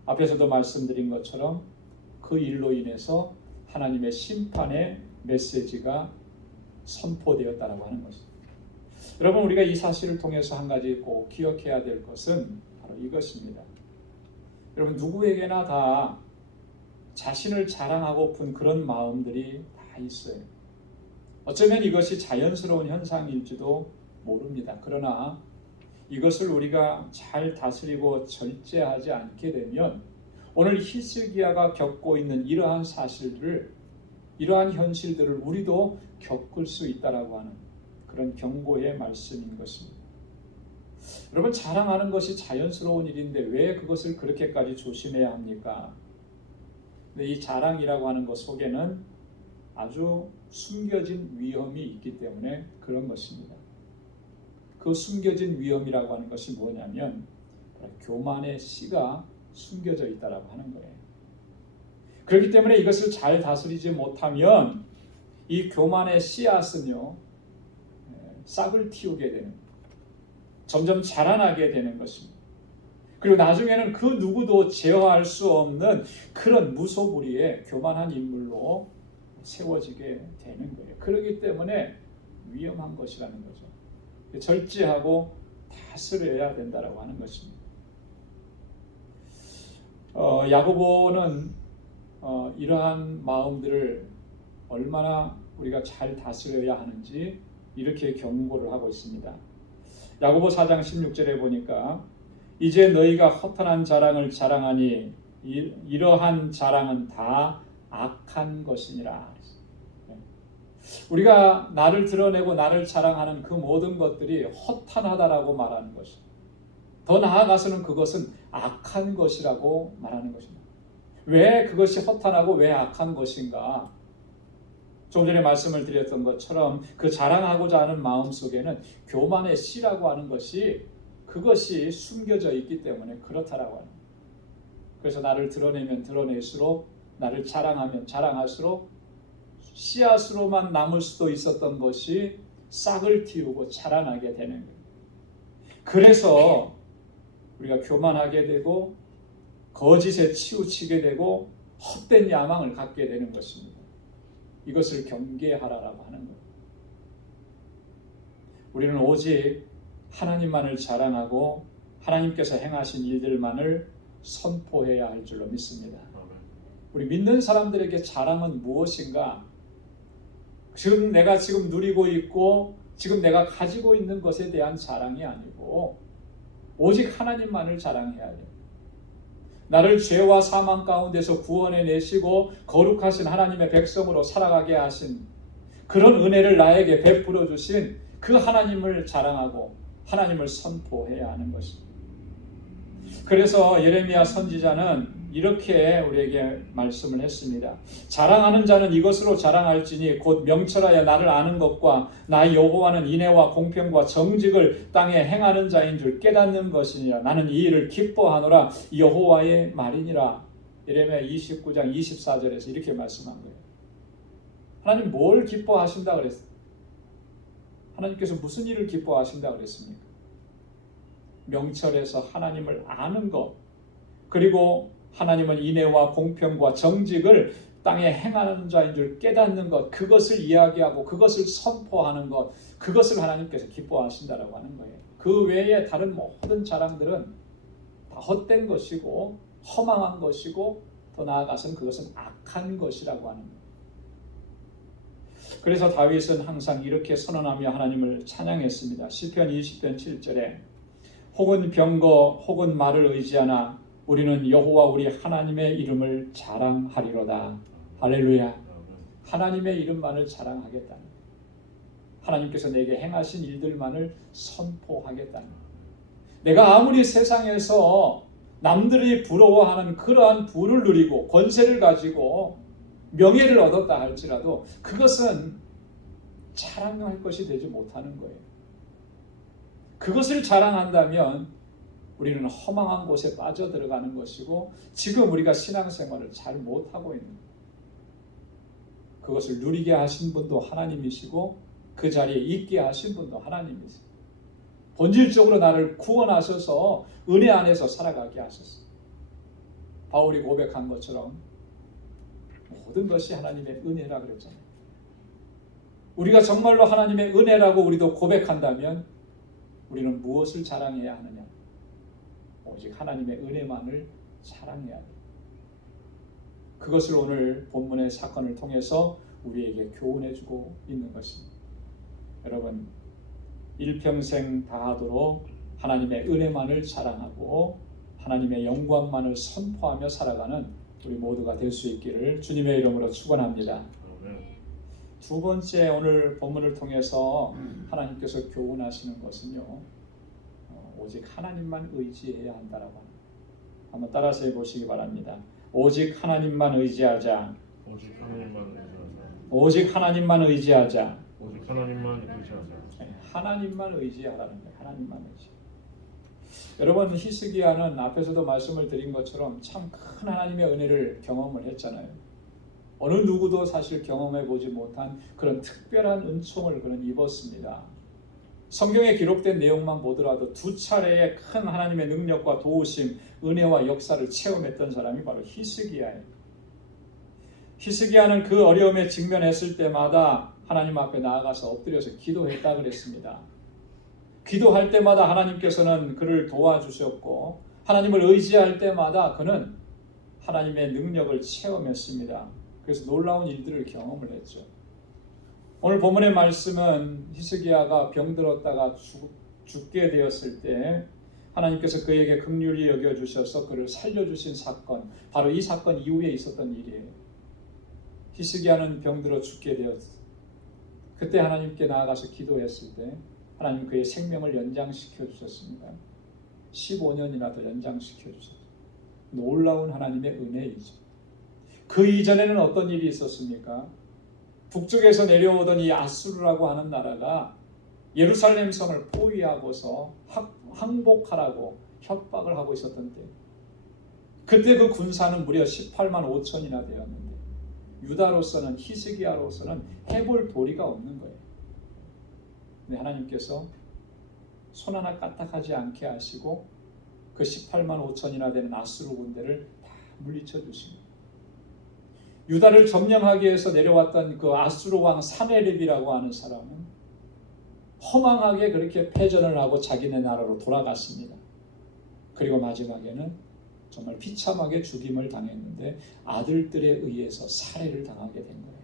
앞에서도 말씀드린 것처럼 그 일로 인해서 하나님의 심판의 메시지가 선포되었다라고 하는 것입니다. 여러분, 우리가 이 사실을 통해서 한 가지 꼭 기억해야 될 것은 바로 이것입니다. 여러분, 누구에게나 다 자신을 자랑하고픈 그런 마음들이 다 있어요. 어쩌면 이것이 자연스러운 현상일지도 모릅니다. 그러나 이것을 우리가 잘 다스리고 절제하지 않게 되면 오늘 히스기야가 겪고 있는 이러한 사실들을, 이러한 현실들을 우리도 겪을 수 있다라고 하는 그런 경고의 말씀인 것입니다. 여러분, 자랑하는 것이 자연스러운 일인데 왜 그것을 그렇게까지 조심해야 합니까? 근데 이 자랑이라고 하는 것 속에는 아주 숨겨진 위험이 있기 때문에 그런 것입니다. 그 숨겨진 위험이라고 하는 것이 뭐냐면 교만의 씨가 숨겨져 있다라고 하는 거예요. 그렇기 때문에 이것을 잘 다스리지 못하면 이 교만의 씨앗은요, 싹을 틔우게 되는, 점점 자라나게 되는 것입니다. 그리고 나중에는 그 누구도 제어할 수 없는 그런 무소불위의 교만한 인물로 세워지게 되는 거예요. 그렇기 때문에 위험한 것이라는 거죠. 절제하고 다스려야 된다라고 하는 것입니다. 야고보는 이러한 마음들을 얼마나 우리가 잘 다스려야 하는지 이렇게 경고를 하고 있습니다. 야고보 4장 16절에 보니까 이제 너희가 허탄한 자랑을 자랑하니 이러한 자랑은 다 악한 것이니라. 우리가 나를 드러내고 나를 자랑하는 그 모든 것들이 허탄하다라고 말하는 것입니다. 더 나아가서는 그것은 악한 것이라고 말하는 것입니다. 왜 그것이 허탄하고 왜 악한 것인가? 좀 전에 말씀을 드렸던 것처럼 그 자랑하고자 하는 마음 속에는 교만의 씨라고 하는 것이 그것이 숨겨져 있기 때문에 그렇다라고 하는 거예요. 그래서 나를 드러내면 드러낼수록, 나를 자랑하면 자랑할수록 씨앗으로만 남을 수도 있었던 것이 싹을 틔우고 자라나게 되는 거예요. 그래서 우리가 교만하게 되고 거짓에 치우치게 되고 헛된 야망을 갖게 되는 것입니다. 이것을 경계하라라고 하는 거예요. 우리는 오직 하나님만을 자랑하고 하나님께서 행하신 일들만을 선포해야 할 줄로 믿습니다. 우리 믿는 사람들에게 자랑은 무엇인가? 지금 내가 누리고 있고 지금 내가 가지고 있는 것에 대한 자랑이 아니고 오직 하나님만을 자랑해야 돼요. 나를 죄와 사망 가운데서 구원해 내시고 거룩하신 하나님의 백성으로 살아가게 하신 그런 은혜를 나에게 베풀어 주신 그 하나님을 자랑하고 하나님을 선포해야 하는 것입니다. 그래서 예레미야 선지자는 이렇게 우리에게 말씀을 했습니다. 자랑하는 자는 이것으로 자랑할지니 곧 명철하여 나를 아는 것과 나 여호와는 인애와 공평과 정직을 땅에 행하는 자인 줄 깨닫는 것이니라. 나는 이 일을 기뻐하노라. 여호와의 말이니라. 예레미야 29장 24절에서 이렇게 말씀한 거예요. 하나님 뭘 기뻐하신다 그랬어요? 하나님께서 무슨 일을 기뻐하신다 그랬습니까? 명철해서 하나님을 아는 것, 그리고 하나님은 인애와 공평과 정직을 땅에 행하는 자인 줄 깨닫는 것, 그것을 이야기하고 그것을 선포하는 것, 그것을 하나님께서 기뻐하신다라고 하는 거예요. 그 외에 다른 모든 자랑들은 다 헛된 것이고 허망한 것이고 더 나아가서는 그것은 악한 것이라고 하는 거예요. 그래서 다윗은 항상 이렇게 선언하며 하나님을 찬양했습니다. 시편 20편 7절에 혹은 병거 혹은 말을 의지하나 우리는 여호와 우리 하나님의 이름을 자랑하리로다. 할렐루야. 하나님의 이름만을 자랑하겠다는 거예요. 하나님께서 내게 행하신 일들만을 선포하겠다는 거예요. 내가 아무리 세상에서 남들이 부러워하는 그러한 부를 누리고 권세를 가지고 명예를 얻었다 할지라도 그것은 자랑할 것이 되지 못하는 거예요. 그것을 자랑한다면 우리는 허망한 곳에 빠져들어가는 것이고 지금 우리가 신앙생활을 잘 못하고 있는 거예요. 그것을 누리게 하신 분도 하나님이시고 그 자리에 있게 하신 분도 하나님이세요. 본질적으로 나를 구원하셔서 은혜 안에서 살아가게 하셨어요. 바울이 고백한 것처럼 모든 것이 하나님의 은혜라 그랬잖아요. 우리가 정말로 하나님의 은혜라고 우리도 고백한다면 우리는 무엇을 자랑해야 하느냐? 오직 하나님의 은혜만을 자랑해야 돼요. 그것을 오늘 본문의 사건을 통해서 우리에게 교훈해주고 있는 것입니다. 여러분, 일평생 다하도록 하나님의 은혜만을 자랑하고 하나님의 영광만을 선포하며 살아가는 우리 모두가 될 수 있기를 주님의 이름으로 축원합니다. 두 번째 오늘 본문을 통해서 하나님께서 교훈하시는 것은요, 오직 하나님만 의지해야 한다라고 합니다. 한번 따라서 해보시기 바랍니다. 오직 하나님만 의지하자. 오직 하나님만 의지하자. 오직 하나님만 의지하자. 오직 하나님만 의지하자. 하나님만 의지하라는 거예요. 하나님만 의지. 여러분, 히스기야는 앞에서도 말씀을 드린 것처럼 참 큰 하나님의 은혜를 경험을 했잖아요. 어느 누구도 사실 경험해 보지 못한 그런 특별한 은총을 그는 입었습니다. 성경에 기록된 내용만 보더라도 두 차례의 큰 하나님의 능력과 도우심, 은혜와 역사를 체험했던 사람이 바로 히스기야예요. 히스기야는 그 어려움에 직면했을 때마다 하나님 앞에 나아가서 엎드려서 기도했다 그랬습니다. 기도할 때마다 하나님께서는 그를 도와주셨고 하나님을 의지할 때마다 그는 하나님의 능력을 체험했습니다. 그래서 놀라운 일들을 경험을 했죠. 오늘 본문의 말씀은 히스기야가 병들었다가 죽게 되었을 때 하나님께서 그에게 긍휼히 여겨주셔서 그를 살려주신 사건, 바로 이 사건 이후에 있었던 일이에요. 히스기야는 병들어 죽게 되었어요. 그때 하나님께 나아가서 기도했을 때 하나님 그의 생명을 연장시켜 주셨습니다. 15년이나 더 연장시켜 주셨어요. 놀라운 하나님의 은혜이죠. 그 이전에는 어떤 일이 있었습니까? 북쪽에서 내려오던 이 아수르라고 하는 나라가 예루살렘 성을 포위하고서 항복하라고 협박을 하고 있었던 때, 그때 그 군사는 무려 18만 5천이나 되었는데 유다로서는, 히스기야로서는 해볼 도리가 없는 거예요. 근데 하나님께서 손 하나 까딱하지 않게 하시고 그 18만 5천이나 되는 아수르 군대를 다 물리쳐 주십니다. 유다를 점령하기 위해서 내려왔던 그 아수르 왕 사네립이라고 하는 사람은 허망하게 그렇게 패전을 하고 자기네 나라로 돌아갔습니다. 그리고 마지막에는 정말 비참하게 죽임을 당했는데 아들들에 의해서 살해를 당하게 된 거예요.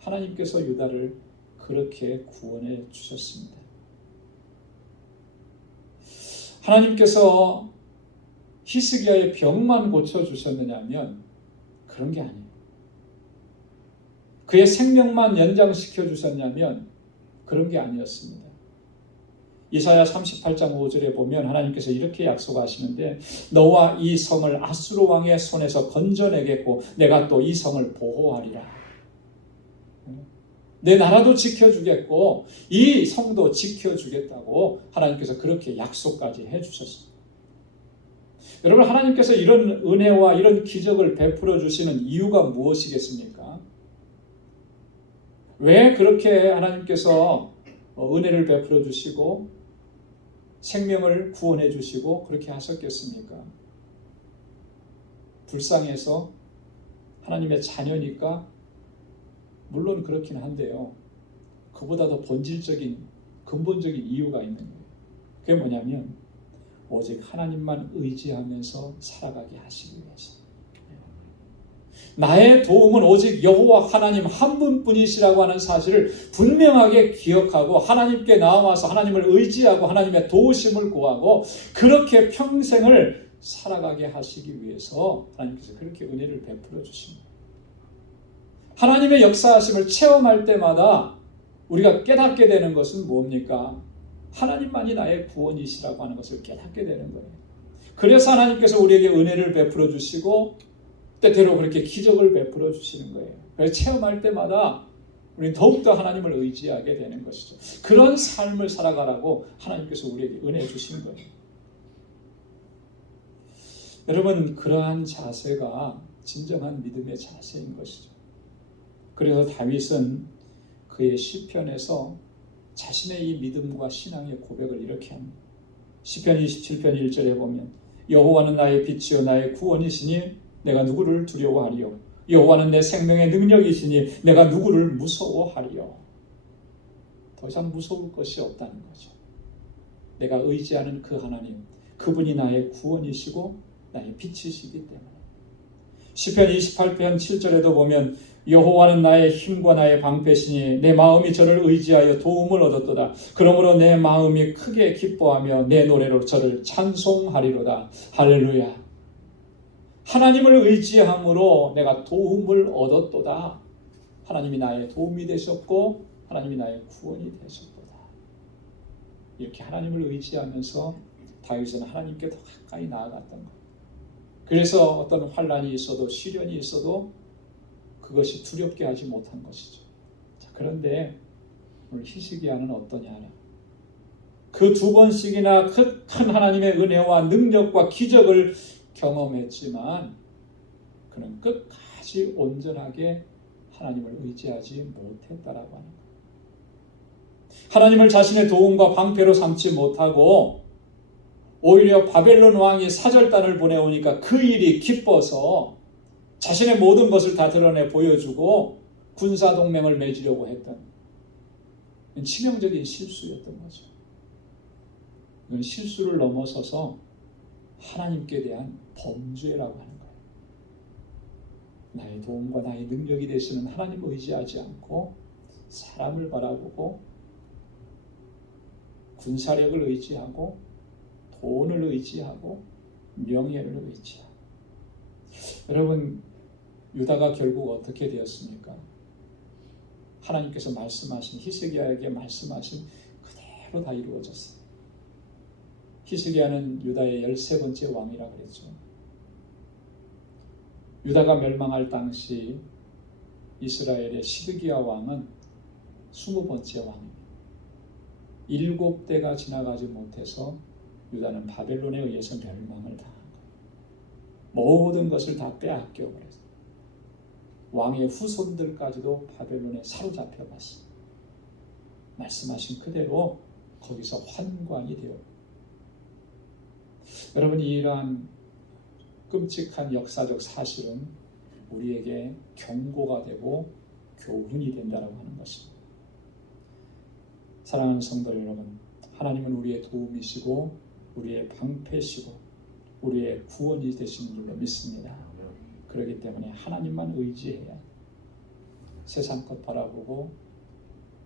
하나님께서 유다를 그렇게 구원해 주셨습니다. 하나님께서 히스기야의 병만 고쳐주셨느냐면 그런 게 아니에요. 그의 생명만 연장시켜 주셨냐면 그런 게 아니었습니다. 이사야 38장 5절에 보면 하나님께서 이렇게 약속하시는데 너와 이 성을 아수르 왕의 손에서 건져내겠고 내가 또 이 성을 보호하리라. 내 나라도 지켜주겠고 이 성도 지켜주겠다고 하나님께서 그렇게 약속까지 해주셨습니다. 여러분, 하나님께서 이런 은혜와 이런 기적을 베풀어 주시는 이유가 무엇이겠습니까? 왜 그렇게 하나님께서 은혜를 베풀어 주시고 생명을 구원해 주시고 그렇게 하셨겠습니까? 불쌍해서 하나님의 자녀니까? 물론 그렇긴 한데요. 그보다 더 본질적인 근본적인 이유가 있는 거예요. 그게 뭐냐면 오직 하나님만 의지하면서 살아가게 하시기 위해서. 나의 도움은 오직 여호와 하나님 한 분뿐이시라고 하는 사실을 분명하게 기억하고 하나님께 나와서 하나님을 의지하고 하나님의 도우심을 구하고 그렇게 평생을 살아가게 하시기 위해서 하나님께서 그렇게 은혜를 베풀어 주십니다. 하나님의 역사하심을 체험할 때마다 우리가 깨닫게 되는 것은 뭡니까? 하나님만이 나의 구원이시라고 하는 것을 깨닫게 되는 거예요. 그래서 하나님께서 우리에게 은혜를 베풀어 주시고 때때로 그렇게 기적을 베풀어 주시는 거예요. 그래서 체험할 때마다 우리는 더욱더 하나님을 의지하게 되는 것이죠. 그런 삶을 살아가라고 하나님께서 우리에게 은혜 주신 거예요. 여러분, 그러한 자세가 진정한 믿음의 자세인 것이죠. 그래서 다윗은 그의 시편에서 자신의 이 믿음과 신앙의 고백을 이렇게 합니다. 시편 27편 1절에 보면 여호와는 나의 빛이요 나의 구원이시니 내가 누구를 두려워하리요. 여호와는 내 생명의 능력이시니 내가 누구를 무서워하리요. 더 이상 무서울 것이 없다는 거죠. 내가 의지하는 그 하나님, 그분이 나의 구원이시고 나의 빛이시기 때문에. 시편 28편 7절에도 보면 여호와는 나의 힘과 나의 방패시니 내 마음이 저를 의지하여 도움을 얻었도다. 그러므로 내 마음이 크게 기뻐하며 내 노래로 저를 찬송하리로다. 할렐루야. 하나님을 의지함으로 내가 도움을 얻었도다. 하나님이 나의 도움이 되셨고 하나님이 나의 구원이 되셨도다. 이렇게 하나님을 의지하면서 다윗은 하나님께 더 가까이 나아갔던 거예요. 그래서 어떤 환난이 있어도 시련이 있어도 그것이 두렵게 하지 못한 것이죠. 자, 그런데 오늘 히스기야는 어떠냐? 그 두 번씩이나 큰 하나님의 은혜와 능력과 기적을 경험했지만 그는 끝까지 온전하게 하나님을 의지하지 못했다라고 하는 거예요. 하나님을 자신의 도움과 방패로 삼지 못하고 오히려 바벨론 왕이 사절단을 보내오니까 그 일이 기뻐서 자신의 모든 것을 다 드러내 보여주고 군사동맹을 맺으려고 했던 치명적인 실수였던 거죠. 이건 실수를 넘어서서 하나님께 대한 범죄라고 하는 거예요. 나의 도움과 나의 능력이 되시는 하나님을 의지하지 않고 사람을 바라보고 군사력을 의지하고 돈을 의지하고 명예를 의지하고. 여러분, 유다가 결국 어떻게 되었습니까? 하나님께서 말씀하신 히스기야에게 말씀하신 그대로 다 이루어졌어요. 히스기야는 유다의 13번째 왕이라 그랬죠. 유다가 멸망할 당시 이스라엘의 시드기야 왕은 20번째 왕입니다. 7대가 지나가지 못해서 유다는 바벨론에 의해서 멸망을 당한 거예요. 모든 것을 다 빼앗겨 버렸어요. 왕의 후손들까지도 바벨론에 사로잡혀 갔어요. 말씀하신 그대로 거기서 환관이 되어. 여러분, 이러한 끔찍한 역사적 사실은 우리에게 경고가 되고 교훈이 된다고 하는 것입니다. 사랑하는 성도 여러분, 하나님은 우리의 도움이시고 우리의 방패시고 우리의 구원이 되시는 줄로 믿습니다. 그렇기 때문에 하나님만 의지해야 세상 것 바라보고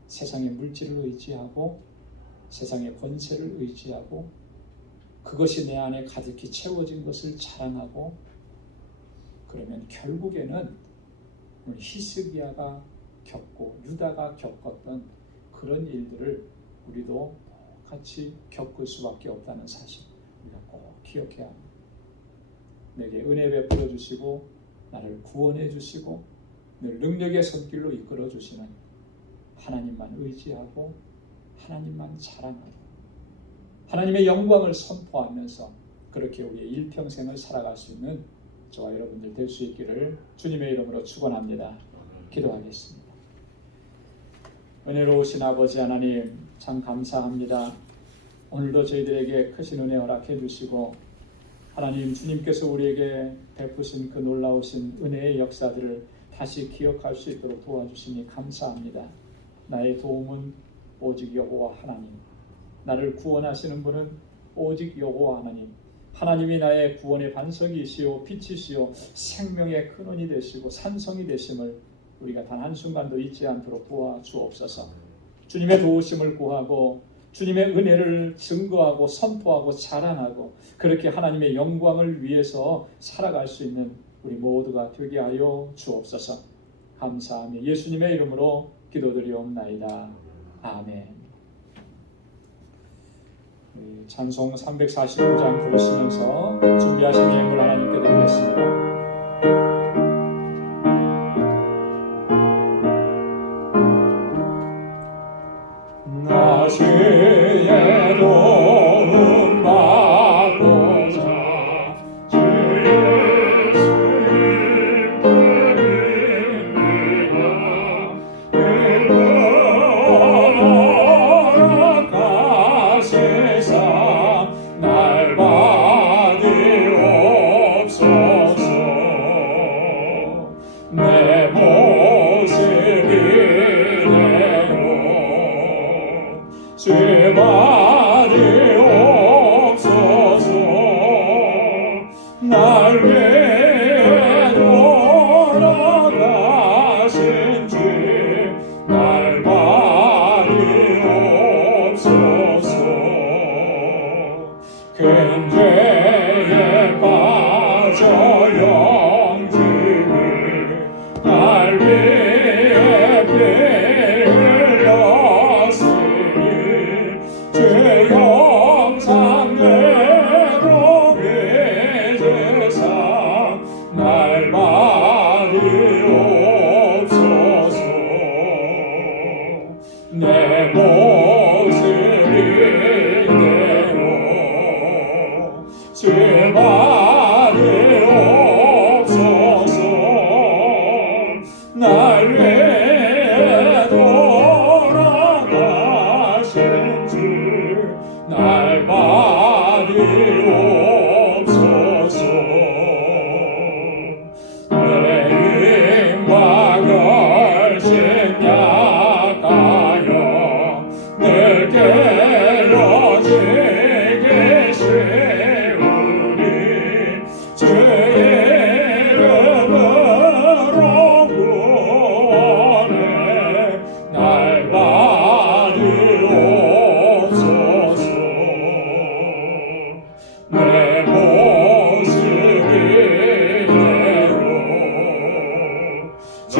세상의 물질을 의지하고 세상의 권세를 의지하고 그것이 내 안에 가득히 채워진 것을 자랑하고 그러면 결국에는 히스기야가 겪고 유다가 겪었던 그런 일들을 우리도 같이 겪을 수밖에 없다는 사실 우리가 꼭 기억해야 합니다. 내게 은혜 베풀어 주시고 나를 구원해 주시고 늘 능력의 손길로 이끌어 주시는 하나님만 의지하고 하나님만 자랑하고 하나님의 영광을 선포하면서 그렇게 우리의 일평생을 살아갈 수 있는 저와 여러분들 될 수 있기를 주님의 이름으로 축원합니다. 기도하겠습니다. 은혜로우신 아버지 하나님 참 감사합니다. 오늘도 저희들에게 크신 은혜 허락해 주시고 하나님 주님께서 우리에게 베푸신 그 놀라우신 은혜의 역사들을 다시 기억할 수 있도록 도와주시니 감사합니다. 나의 도움은 오직 여호와 하나님, 나를 구원하시는 분은 오직 여호와 하나님, 하나님이 나의 구원의 반석이시오 빛이시오 생명의 근원이 되시고 산성이 되심을 우리가 단 한순간도 잊지 않도록 도와주옵소서. 주님의 도우심을 구하고 주님의 은혜를 증거하고 선포하고 자랑하고 그렇게 하나님의 영광을 위해서 살아갈 수 있는 우리 모두가 되게 하여 주옵소서. 감사하며 예수님의 이름으로 기도드리옵나이다. 아멘. 찬송 349장 부르시면서 준비하신 예물 하나님께 드리겠습니다. 낮에 도움 받고자 주 예수님 드립니다. 가시사 날 받으옵소서. 내 모습이 죄 받으옵소서. 날 위해 돌아가신 주 날 받으옵소서. 큰 죄에 빠져 영지를 날 위해 주 영상대로 계제사 날 받으옵소서. 내 모습 이대로 주 받으옵소서. 날 위해 돌아가신 주 날 받으옵소서. 내 힘과 결심 약하여 늘 깨어지기 쉬우니 주의 이름으로 구원해 날 받으옵소서. 내 모습 이대로 주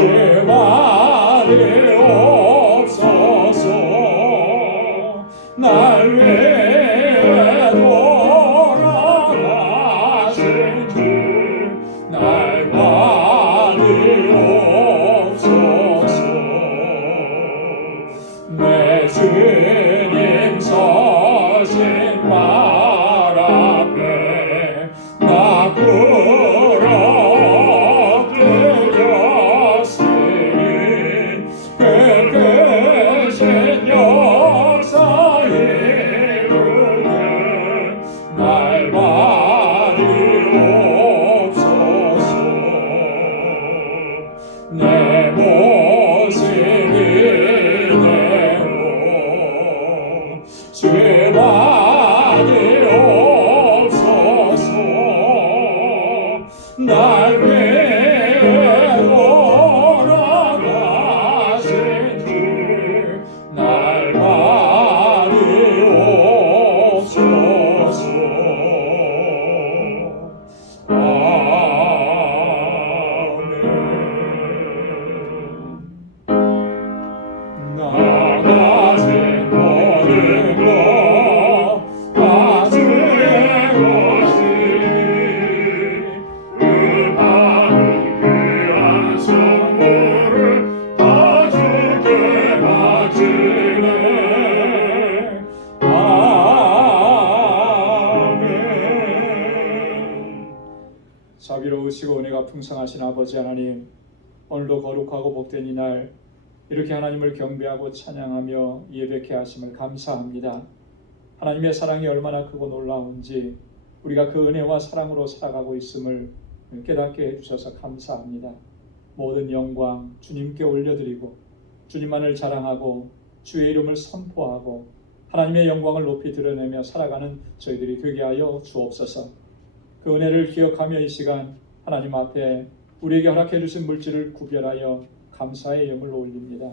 받으옵소서. 날 위해 돌아가신 주 날 받으옵소서. 내 주님 서신 말 앞에 나 꿇어 엎드렸으니 그 크신 역사 이루네 날 받으옵소서. 내 모습 이대로 주 받으옵소서. 날 위해 돌아가신 주 날 받으옵소서. 아멘. 나 가진 모든 것 자비로우시고 은혜가 풍성하신 아버지 하나님, 오늘도 거룩하고 복된 이날 이렇게 하나님을 경배하고 찬양하며 예배케 하심을 감사합니다. 하나님의 사랑이 얼마나 크고 놀라운지 우리가 그 은혜와 사랑으로 살아가고 있음을 깨닫게 해주셔서 감사합니다. 모든 영광 주님께 올려드리고 주님만을 자랑하고 주의 이름을 선포하고 하나님의 영광을 높이 드러내며 살아가는 저희들이 되게 하여 주옵소서. 그 은혜를 기억하며 이 시간 하나님 앞에 우리에게 허락해 주신 물질을 구별하여 감사의 예물로 올립니다.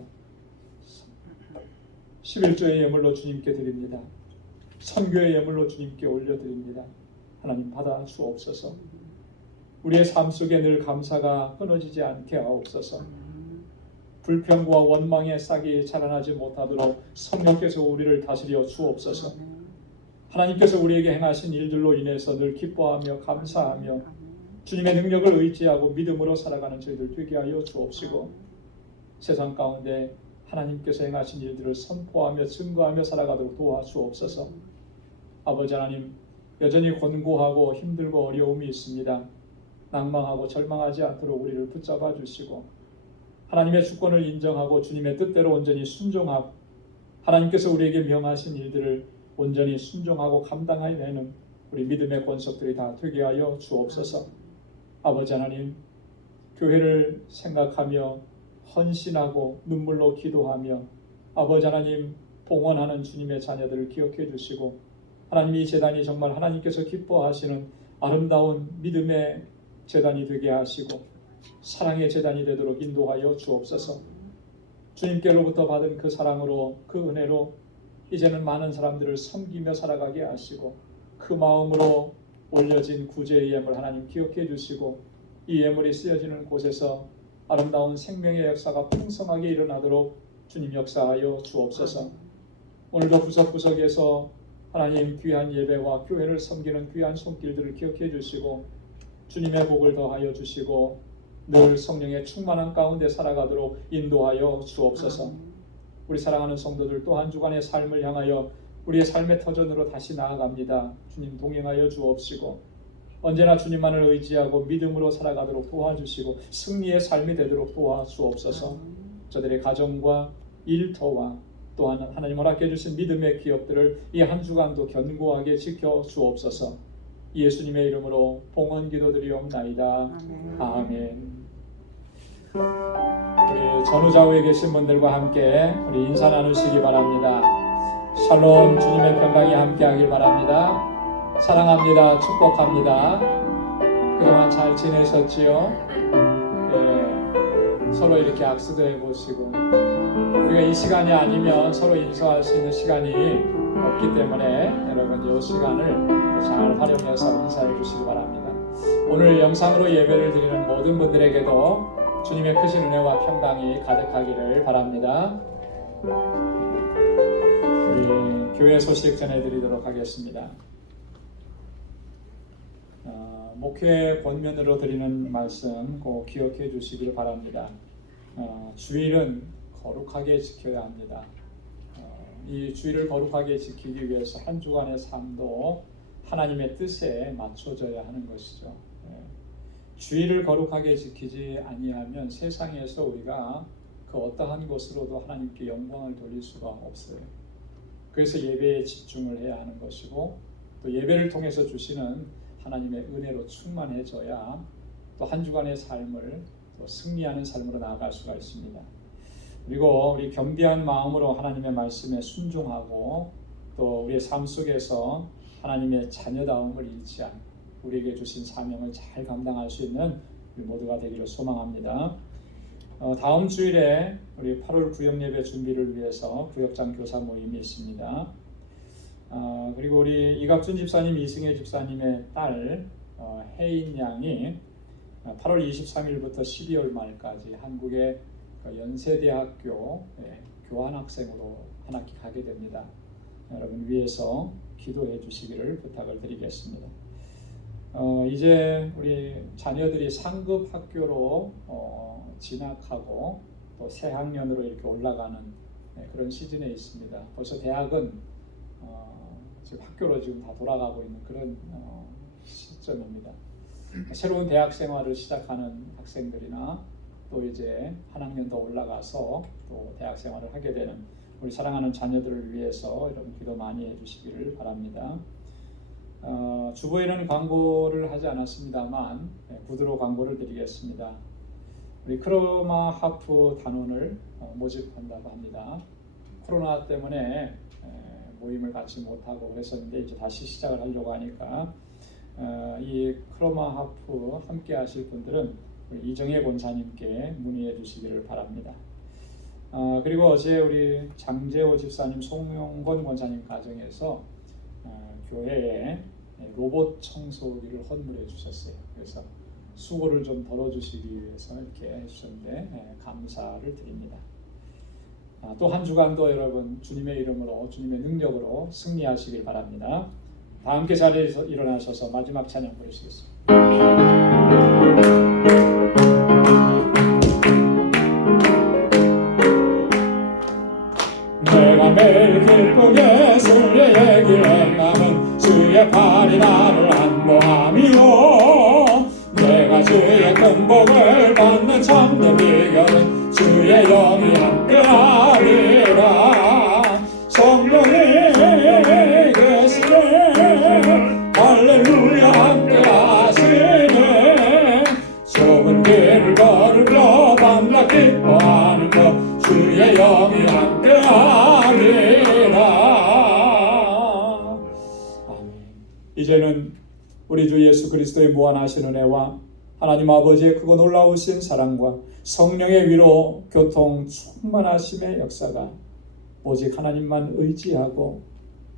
11조의 예물로 주님께 드립니다. 선교의 예물로 주님께 올려드립니다. 하나님 받아 주옵소서. 우리의 삶 속에 늘 감사가 끊어지지 않게 하옵소서. 불평과 원망의 싹이 자라나지 못하도록 성령께서 우리를 다스려 주옵소서. 하나님께서 우리에게 행하신 일들로 인해서 늘 기뻐하며 감사하며 주님의 능력을 의지하고 믿음으로 살아가는 저희들 되게 하여 주옵시고, 세상 가운데 하나님께서 행하신 일들을 선포하며 증거하며 살아가도록 도와주옵소서. 아버지 하나님, 여전히 곤고하고 힘들고 어려움이 있습니다. 낭망하고 절망하지 않도록 우리를 붙잡아 주시고, 하나님의 주권을 인정하고 주님의 뜻대로 온전히 순종하고 하나님께서 우리에게 명하신 일들을 온전히 순종하고 감당해내는 우리 믿음의 권속들이 다 되게 하여 주옵소서. 아버지 하나님, 교회를 생각하며 헌신하고 눈물로 기도하며 아버지 하나님 봉헌하는 주님의 자녀들을 기억해 주시고, 하나님 이 제단이 정말 하나님께서 기뻐하시는 아름다운 믿음의 제단이 되게 하시고 사랑의 제단이 되도록 인도하여 주옵소서. 주님께로부터 받은 그 사랑으로 그 은혜로 이제는 많은 사람들을 섬기며 살아가게 하시고, 그 마음으로 올려진 구제의 예물 하나님 기억해 주시고, 이 예물이 쓰여지는 곳에서 아름다운 생명의 역사가 풍성하게 일어나도록 주님 역사하여 주옵소서. 오늘도 구석구석에서 하나님 귀한 예배와 교회를 섬기는 귀한 손길들을 기억해 주시고 주님의 복을 더하여 주시고 늘 성령의 충만한 가운데 살아가도록 인도하여 주옵소서. 우리 사랑하는 성도들 또 한 주간의 삶을 향하여 우리의 삶의 터전으로 다시 나아갑니다. 주님 동행하여 주옵시고 언제나 주님만을 의지하고 믿음으로 살아가도록 도와주시고 승리의 삶이 되도록 도와주옵소서. 저들의 가정과 일터와 또한 하나님 허락해 주신 믿음의 기업들을 이 한 주간도 견고하게 지켜 주옵소서. 예수님의 이름으로 봉헌 기도드리옵나이다. 아멘. 우리 전후좌우에 계신 분들과 함께 우리 인사 나누시기 바랍니다. 샬롬, 주님의 평강이 함께하길 바랍니다. 사랑합니다. 축복합니다. 그동안 잘 지내셨지요? 네, 서로 이렇게 악수도 해보시고, 우리가 이 시간이 아니면 서로 인사할 수 있는 시간이 없기 때문에 여러분 이 시간을 잘 활용해서 인사해 주시기 바랍니다. 오늘 영상으로 예배를 드리는 모든 분들에게도 주님의 크신 은혜와 평강이 가득하기를 바랍니다. 우리 교회 소식 전해드리도록 하겠습니다. 목회 권면으로 드리는 말씀 꼭 기억해 주시기를 바랍니다. 주일은 거룩하게 지켜야 합니다. 이 주일을 거룩하게 지키기 위해서 한 주간의 삶도 하나님의 뜻에 맞춰져야 하는 것이죠. 주일을 거룩하게 지키지 아니하면 세상에서 우리가 그 어떠한 것으로도 하나님께 영광을 돌릴 수가 없어요. 그래서 예배에 집중을 해야 하는 것이고, 또 예배를 통해서 주시는 하나님의 은혜로 충만해져야 또 한 주간의 삶을 또 승리하는 삶으로 나아갈 수가 있습니다. 그리고 우리 겸비한 마음으로 하나님의 말씀에 순종하고 또 우리의 삶 속에서 하나님의 자녀다움을 잃지 않고 우리에게 주신 사명을 잘 감당할 수 있는 우리 모두가 되기를 소망합니다. 다음 주일에 우리 8월 구역 예배 준비를 위해서 구역장 교사 모임이 있습니다. 그리고 우리 이갑준 집사님, 이승혜 집사님의 딸 혜인 양이 8월 23일부터 12월 말까지 한국의 연세대학교 교환학생으로 한 학기 가게 됩니다. 여러분 위해서 기도해 주시기를 부탁을 드리겠습니다. 이제 우리 자녀들이 상급 학교로 진학하고 또 새 학년으로 이렇게 올라가는 그런 시즌에 있습니다. 벌써 대학은 지금 학교로 지금 다 돌아가고 있는 그런 시점입니다. 새로운 대학 생활을 시작하는 학생들이나 또 이제 한 학년 더 올라가서 또 대학 생활을 하게 되는 우리 사랑하는 자녀들을 위해서 이런 기도 많이 해주시기를 바랍니다. 주보에는 광고를 하지 않았습니다만 구두로 광고를 드리겠습니다. 우리 크로마 하프 단원을 모집한다고 합니다. 코로나 때문에 모임을 갖지 못하고 그랬었는데 이제 다시 시작을 하려고 하니까 이 크로마 하프 함께 하실 분들은 우리 이정혜 권사님께 문의해 주시기를 바랍니다. 그리고 어제 우리 장재호 집사님, 송영건 권사님 가정에서 교회에 로봇 청소기를 헌물해 주셨어요. 그래서 수고를 좀 덜어주시기 위해서 이렇게 해주셨는데 감사를 드립니다. 또 한 주간도 여러분 주님의 이름으로 주님의 능력으로 승리하시길 바랍니다. 다 함께 자리에서 일어나셔서 마지막 찬양 부르시겠습니다. 내가 매일 기쁘게 주의 얘기를 행함은 주의 팔이 나를 안보함이요 내가 주의 큰 복을 받는 참된 비결은 주의 영이 함께하리라 성령이 계시네 할렐루야 함께하시네 좁은 길을 걸으며 밤낮 기뻐하는 것 주의 영이 함께하리라. 아멘. 이제는 우리 주 예수 그리스도의 무한하신 은혜와 하나님 아버지의 크고 놀라우신 사랑과 성령의 위로 교통 충만하심의 역사가 오직 하나님만 의지하고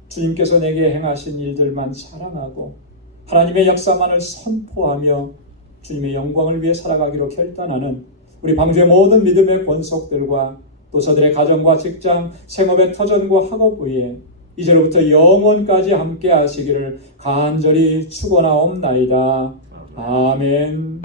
주님께서 내게 행하신 일들만 자랑하고 하나님의 역사만을 선포하며 주님의 영광을 위해 살아가기로 결단하는 우리 방주의 모든 믿음의 권속들과 또 저들의 가정과 직장, 생업의 터전과 학업 위에 이제로부터 영원까지 함께 하시기를 간절히 축원하옵나이다. 아멘.